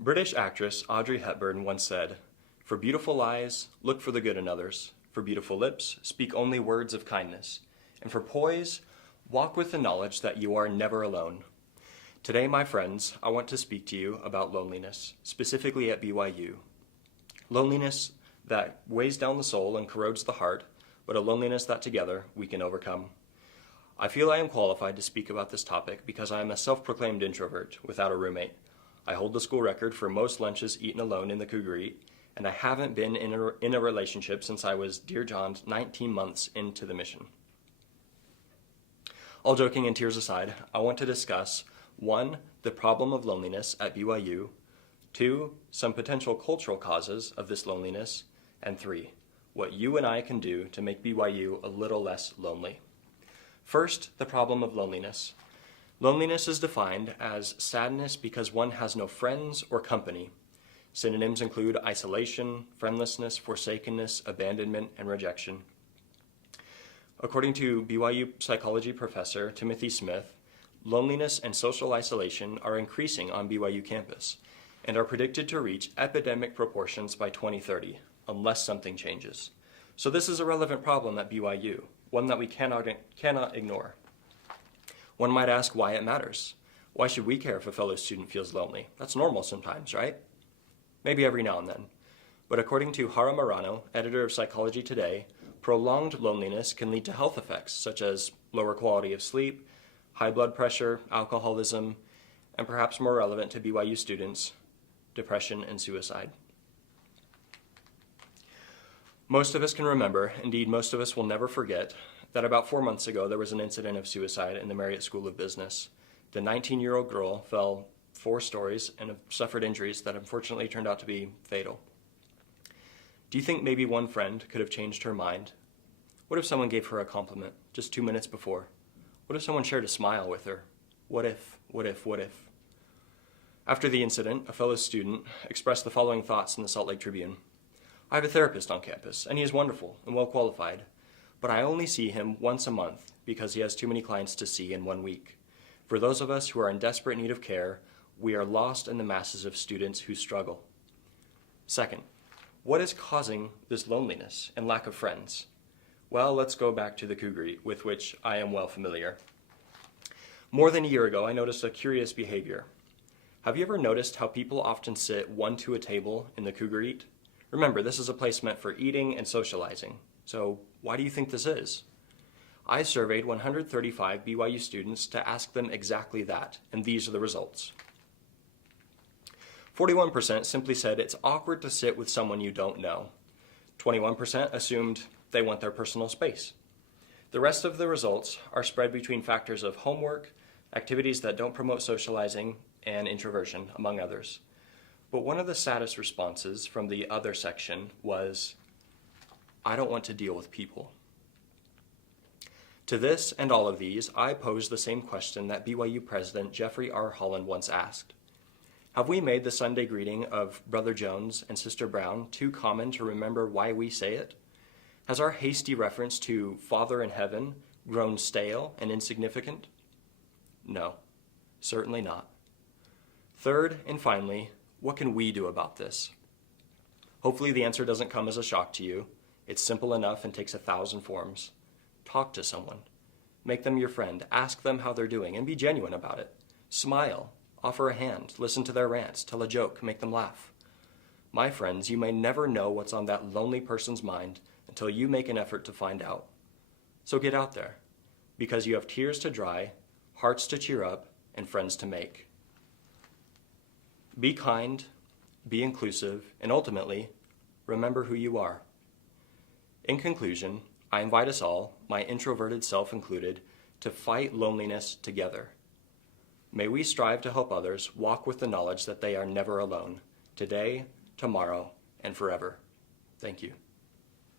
British actress Audrey Hepburn once said, "For beautiful eyes, look for the good in others. For beautiful lips, speak only words of kindness. And for poise, walk with the knowledge that you are never alone." Today, my friends, I want to speak to you about loneliness, specifically at BYU. Loneliness that weighs down the soul and corrodes the heart, but a loneliness that together we can overcome. I feel I am qualified to speak about this topic because I am a self-proclaimed introvert without a roommate. I hold the school record for most lunches eaten alone in the Cougar Eat, and I haven't been in a relationship since I was Dear John's 19 months into the mission. All joking and tears aside, I want to discuss 1. The problem of loneliness at BYU, 2. Some potential cultural causes of this loneliness, and 3. What you and I can do to make BYU a little less lonely. First, the problem of loneliness. Loneliness is defined as sadness because one has no friends or company. Synonyms include isolation, friendlessness, forsakenness, abandonment, and rejection. According to BYU psychology professor Timothy Smith, loneliness and social isolation are increasing on BYU campus and are predicted to reach epidemic proportions by 2030, unless something changes. So this is a relevant problem at BYU, one that we cannot ignore. One might ask why it matters. Why should we care if a fellow student feels lonely? That's normal sometimes, right? Maybe every now and then. But according to Hara Marano, editor of Psychology Today, prolonged loneliness can lead to health effects such as lower quality of sleep, high blood pressure, alcoholism, and perhaps more relevant to BYU students, depression and suicide. Most of us can remember, indeed most of us will never forget, that about 4 months ago there was an incident of suicide in the Marriott School of Business. The 19-year-old girl fell 4 stories and suffered injuries that unfortunately turned out to be fatal. Do you think maybe one friend could have changed her mind? What if someone gave her a compliment just 2 minutes before? What if someone shared a smile with her? What if? After the incident, a fellow student expressed the following thoughts in the Salt Lake Tribune. "I have a therapist on campus, and he is wonderful and well qualified, but I only see him once a month because he has too many clients to see in 1 week. For those of us who are in desperate need of care, we are lost in the masses of students who struggle." Second, what is causing this loneliness and lack of friends? Well, let's go back to the Cougar Eat, with which I am well familiar. More than a year ago, I noticed a curious behavior. Have you ever noticed how people often sit one to a table in the Cougar Eat? Remember, this is a place meant for eating and socializing. So why do you think this is? I surveyed 135 BYU students to ask them exactly that, and these are the results. 41% simply said it's awkward to sit with someone you don't know. 21% assumed they want their personal space. The rest of the results are spread between factors of homework, activities that don't promote socializing, and introversion, among others. But one of the saddest responses from the other section was, "I don't want to deal with people." To this and all of these, I pose the same question that BYU President Jeffrey R. Holland once asked. Have we made the Sunday greeting of Brother Jones and Sister Brown too common to remember why we say it? Has our hasty reference to Father in Heaven grown stale and insignificant? No, certainly not. Third, and finally, what can we do about this? Hopefully the answer doesn't come as a shock to you. It's simple enough and takes 1,000 forms. Talk to someone. Make them your friend. Ask them how they're doing and be genuine about it. Smile. Offer a hand. Listen to their rants. Tell a joke. Make them laugh. My friends, you may never know what's on that lonely person's mind until you make an effort to find out. So get out there, because you have tears to dry, hearts to cheer up, and friends to make. Be kind, be inclusive, and ultimately, remember who you are. In conclusion, I invite us all, my introverted self included, to fight loneliness together. May we strive to help others walk with the knowledge that they are never alone, today, tomorrow, and forever. Thank you.